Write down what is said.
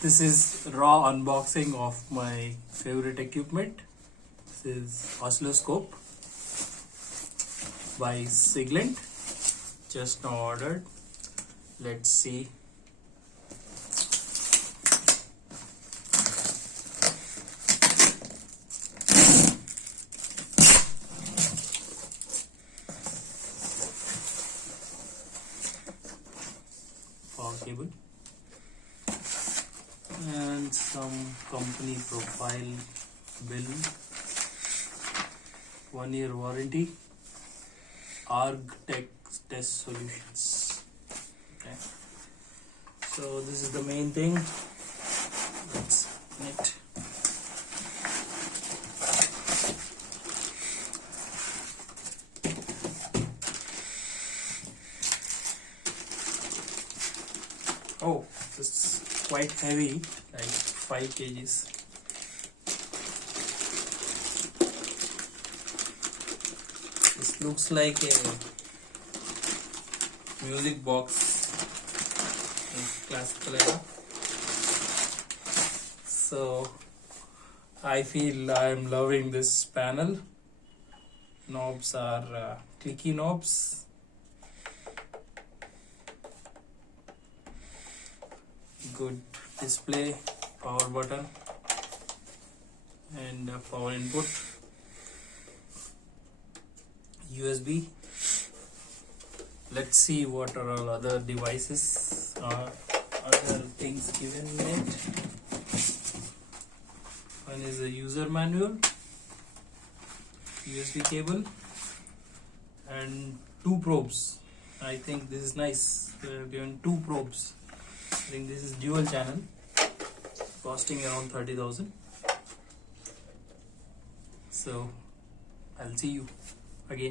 This is raw unboxing of my favorite equipment. This is Oscilloscope by Siglent. Just now ordered. Let's see. Power cable and some company profile bill, 1-year warranty, test solutions. Okay, so this is the main thing. Let's connect. Oh, this is quite heavy, like 5 kgs. This looks like a music box in classical era. So I feel I am loving this panel. Knobs are clicky knobs. Good display, power button and power input, USB. Let's see what are all other devices or other things given in it. One is a user manual, USB cable and 2 probes. I think this is nice. They have given 2 probes. I think this is dual channel, costing around 30,000. So I'll see you.